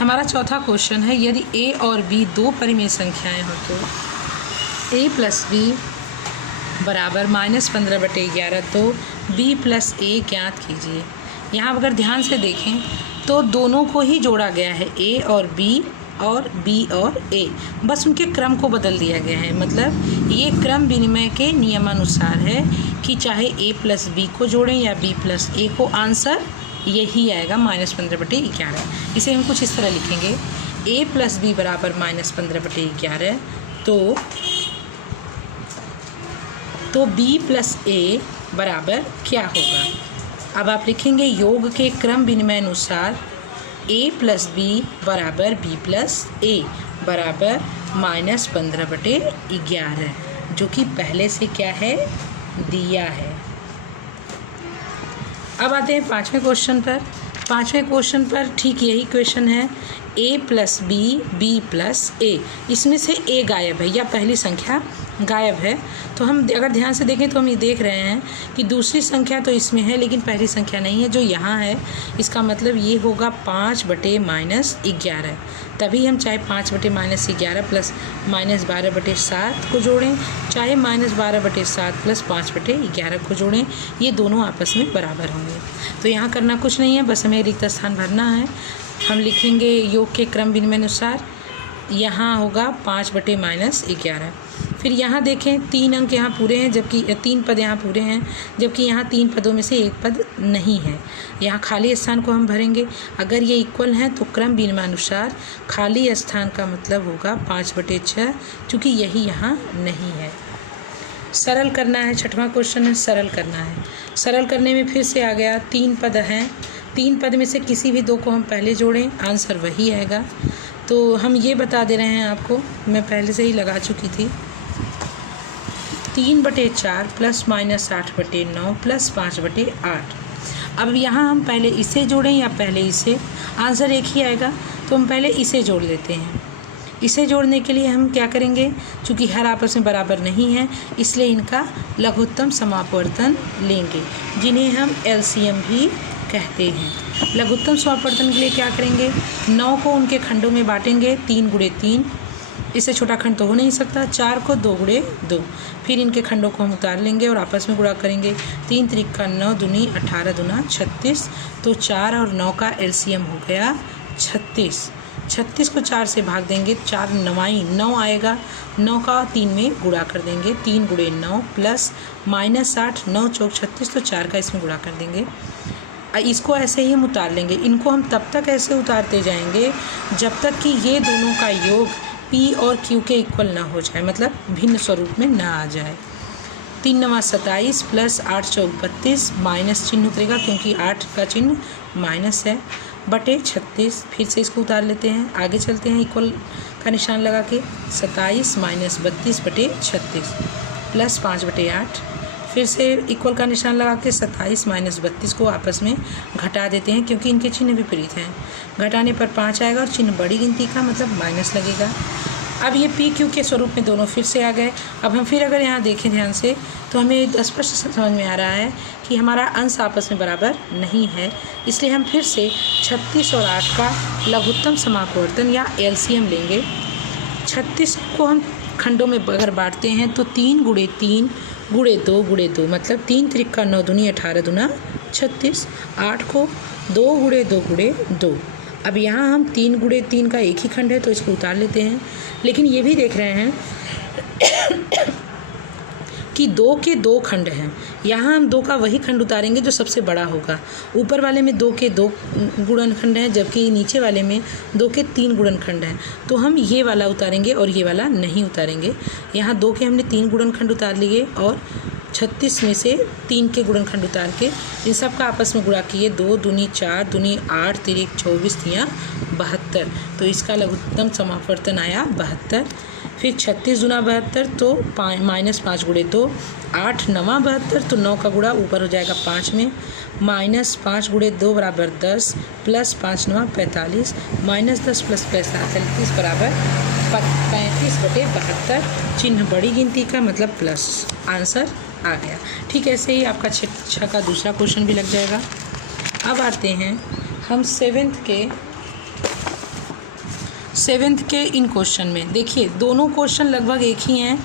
हमारा चौथा क्वेश्चन है, यदि a और b दो परिमेय संख्याएं हो तो a प्लस b बराबर -15/11, तो b प्लस a ज्ञात कीजिए। यहाँ अगर ध्यान से देखें तो दोनों को ही जोड़ा गया है, a और b और b और a, बस उनके क्रम को बदल दिया गया है। मतलब ये क्रम विनिमय के नियमानुसार है कि चाहे a प्लस b को जोड़ें या b प्लस a को, आंसर यही आएगा -15/11। इसे हम कुछ इस तरह लिखेंगे, a प्लस b बराबर -15/11, तो b प्लस a बराबर क्या होगा। अब आप लिखेंगे योग के क्रम विनिमय अनुसार a प्लस b बराबर b प्लस a बराबर -15/11, जो कि पहले से क्या है, दिया है। अब आते हैं पाँचवें क्वेश्चन पर। पाँचवें क्वेश्चन पर ठीक यही क्वेश्चन है, a plus b b plus a, इसमें से a गायब है या पहली संख्या गायब है। तो हम अगर ध्यान से देखें तो हम ये देख रहे हैं कि दूसरी संख्या तो इसमें है लेकिन पहली संख्या नहीं है जो यहाँ है। इसका मतलब ये होगा 5/-11। तभी हम चाहे 5/-11 प्लस -12/7 को जोड़ें, चाहे -12/7 प्लस 5/11 को जोड़ें, ये दोनों आपस में बराबर होंगे। तो यहाँ करना कुछ नहीं है, बस हमें रिक्त स्थान भरना है। हम लिखेंगे योग के क्रम विनिमय अनुसार, यहाँ होगा 5/-11। फिर यहाँ देखें 3 अंक यहाँ पूरे हैं, जबकि 3 पद यहाँ पूरे हैं, जबकि यहाँ 3 पदों में से एक पद नहीं है। यहाँ खाली स्थान को हम भरेंगे। अगर ये इक्वल हैं तो क्रम विनिमयानुसार खाली स्थान का मतलब होगा 5/6, क्योंकि यही यहाँ नहीं है। सरल करना है, छठवां क्वेश्चन है, सरल करना है। सरल करने में फिर से आ गया, 3 पद हैं, 3 पद में से किसी भी 2 को हम पहले जोड़ें, आंसर वही आएगा। तो हम ये बता दे रहे हैं आपको, मैं पहले से ही लगा चुकी थी, 3/4 प्लस -8/9 प्लस 5/8। अब यहाँ हम पहले इसे जोड़ें या पहले इसे, आंसर एक ही आएगा। तो हम पहले इसे जोड़ लेते हैं। इसे जोड़ने के लिए हम क्या करेंगे, चूँकि हर आपस में बराबर नहीं है इसलिए इनका लघुत्तम समापवर्तन लेंगे, जिन्हें हम LCM भी कहते हैं। लघुत्तम समापवर्तन के लिए क्या करेंगे, 9 को उनके खंडों में बांटेंगे, 3 × 3, इससे छोटा खंड तो हो नहीं सकता। 4 को 2 × 2, फिर इनके खंडों को हम उतार लेंगे और आपस में गुणा करेंगे। 3 × 3 = 9, दूनी 18, दूना 36। तो 4 और 9 का LCM हो गया 36। 36 को 4 से भाग देंगे, 4 9 9 आएगा। 9 का 3 में गुणा कर देंगे, 3 × 9 प्लस -8, 9 चौक 36, तो 4 का इसमें गुणा कर देंगे। इसको ऐसे ही हम उतार लेंगे। इनको हम तब तक ऐसे उतारते जाएंगे जब तक कि ये दोनों का योग P और Q के इक्वल ना हो जाए, मतलब भिन्न स्वरूप में ना आ जाए। 3 × 9 = 27 प्लस 8 चौक 32, माइनस चिन्ह उतरेगा क्योंकि 8 का चिन्ह माइनस है, बटे 36। फिर से इसको उतार लेते हैं, आगे चलते हैं इक्वल का निशान लगा के। 27 - 32/36 प्लस 5/8। फिर से इक्वल का निशान लगा के 27 - 32 को आपस में घटा देते हैं क्योंकि इनके चिन्ह विपरीत हैं। घटाने पर 5 आएगा और चिन्ह बड़ी गिनती का मतलब माइनस लगेगा। अब ये PQ के स्वरूप में दोनों फिर से आ गए। अब हम फिर अगर यहाँ देखें ध्यान से तो हमें स्पष्ट समझ में आ रहा है कि हमारा अंश आपस में बराबर नहीं है, इसलिए हम फिर से 36 और 8 का लघुत्तम समापवर्तन या LCM लेंगे। 36 को हम खंडों में अगर बांटते हैं तो 3 × 3 × 2 × 2, मतलब 3 × 3 = 9, दूनी 18, दूना 36। 8 को 2 × 2 × 2। अब यहाँ हम 3 × 3 का एक ही खंड है तो इसको उतार लेते हैं, लेकिन ये भी देख रहे हैं कि 2 के 2 खंड हैं। यहाँ हम 2 का वही खंड उतारेंगे जो सबसे बड़ा होगा। ऊपर वाले में 2 के 2 गुणनखंड हैं, जबकि नीचे वाले में 2 के 3 गुणनखंड हैं। तो हम ये वाला उतारेंगे और ये वाला नहीं उतारेंगे। यहाँ 2 के हमने 3 गुणनखंड उतार लिए और 36 में से 3 के गुणनखंड उतार के इन सब का आपस में गुणा किए। 2 दूनी 4, दूनी 8, 3 × 24, 3 × 72। तो इसका लघुत्तम समापवर्तन आया 72। फिर 36 दूना 72, तो -5 × 2, 8 × 9 72, तो 9 का गुणा ऊपर हो जाएगा 5 में। -5 × 2 = 10 प्लस 5 × 9 = 45, -10 प्लस 35 बराबर 35/72। चिन्ह बड़ी गिनती का मतलब प्लस, आंसर आ गया। ठीक ऐसे ही आपका 6 का दूसरा क्वेश्चन भी लग जाएगा। अब आते हैं हम 7th के सेवेंथ के इन क्वेश्चन में देखिए दोनों क्वेश्चन लगभग एक ही हैं,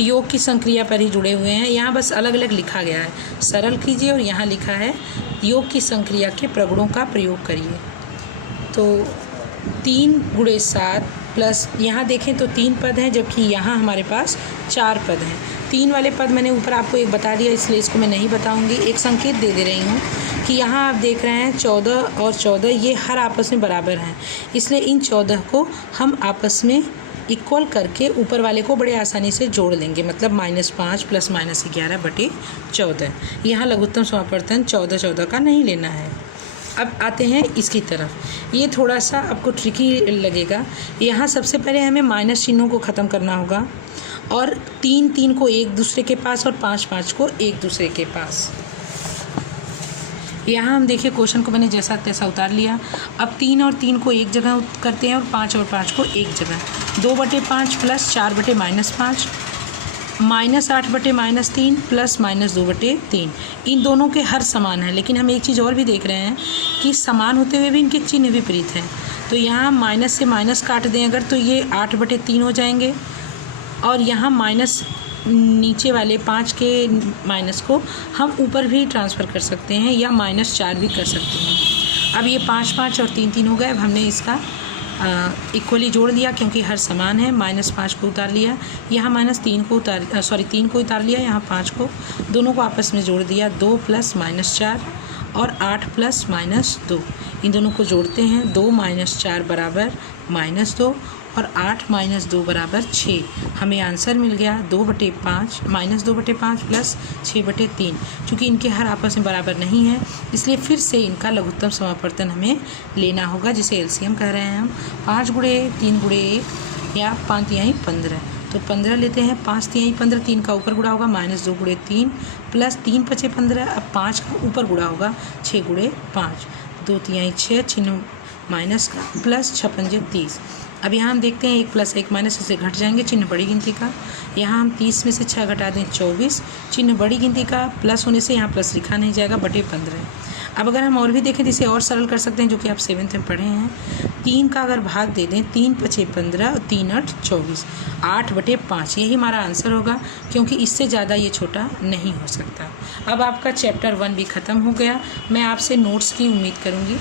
योग की संक्रिया पर ही जुड़े हुए हैं। यहाँ बस अलग अलग लिखा गया है, सरल कीजिए और यहाँ लिखा है योग की संक्रिया के प्रगुणों का प्रयोग करिए। तो 3 × 7 प्लस यहाँ देखें तो 3 पद हैं, जबकि यहाँ हमारे पास 4 पद हैं। 3 वाले पद मैंने ऊपर आपको एक बता दिया, इसलिए इसको मैं नहीं बताऊँगी। एक संकेत दे रही हूँ कि यहाँ आप देख रहे हैं 14 और 14 ये हर आपस में बराबर हैं, इसलिए इन 14 को हम आपस में इक्वल करके ऊपर वाले को बड़े आसानी से जोड़ लेंगे, मतलब -5 + -11/14। यहाँ लघुत्तम समापवर्तन 14 का नहीं लेना है। अब आते हैं इसकी तरफ, ये थोड़ा सा आपको ट्रिकी लगेगा। यहाँ सबसे पहले हमें माइनस चिन्हों को ख़त्म करना होगा और 3 को एक दूसरे के पास और 5 को एक दूसरे के पास। यहाँ हम देखिए क्वेश्चन को मैंने जैसा तैसा उतार लिया। अब 3 और 3 को एक जगह करते हैं और 5 और 5 को एक जगह। 2/5 + 4/-5 -8/-3 + -2/3। इन दोनों के हर समान है, लेकिन हम एक चीज़ और भी देख रहे हैं कि समान होते हुए भी इनके चिन्ह विपरीत हैं। तो यहाँ माइनस से माइनस काट दें अगर, तो ये 8/3 हो जाएंगे और यहाँ माइनस नीचे वाले 5 के माइनस को हम ऊपर भी ट्रांसफ़र कर सकते हैं या -4 भी कर सकते हैं। अब ये 5 और 3 हो गए। अब हमने इसका इक्वली जोड़ दिया क्योंकि हर समान है। -5 को उतार लिया, यहाँ -3 को तीन को उतार लिया, यहाँ 5 को, दोनों को आपस में जोड़ दिया। 2 + -4 और 8 + -2, इन दोनों को जोड़ते हैं। 2 - 4 = -2 और 8 - 2 = 6। हमें आंसर मिल गया 2/5 -2/5 + 6/3। चूँकि इनके हर आपस में बराबर नहीं है, इसलिए फिर से इनका लघुत्तम समापवर्तन हमें लेना होगा, जिसे एलसीएम कह रहे हैं हम। 5 × 3 × 1 या 5 × 15, तो 15 लेते हैं। 5 × 15, 3 का ऊपर गुणा होगा -2 × 3 + 3 × 5 = 15। अब 5 का ऊपर गुणा होगा 6 × 5, 2 × 6 चिन्ह माइनस का प्लस 6 × 5 = 30। अब यहाँ हम देखते हैं 1 + 1 माइनस से घट जाएंगे, चिन्ह बड़ी गिनती का। यहाँ हम 30 में से 6 घटा दें 24, चिन्ह बड़ी गिनती का, प्लस होने से यहाँ प्लस लिखा नहीं जाएगा, /15। अब अगर हम और भी देखें तो इसे और सरल कर सकते हैं, जो कि आप 7th में पढ़े हैं। 3 का अगर भाग दे दें, 3 × 5 = 15 और 3 × 8 = 24, 8/5 यही हमारा आंसर होगा, क्योंकि इससे ज़्यादा ये छोटा नहीं हो सकता। अब आपका चैप्टर 1 भी ख़त्म हो गया। मैं आपसे नोट्स की उम्मीद करूँगी।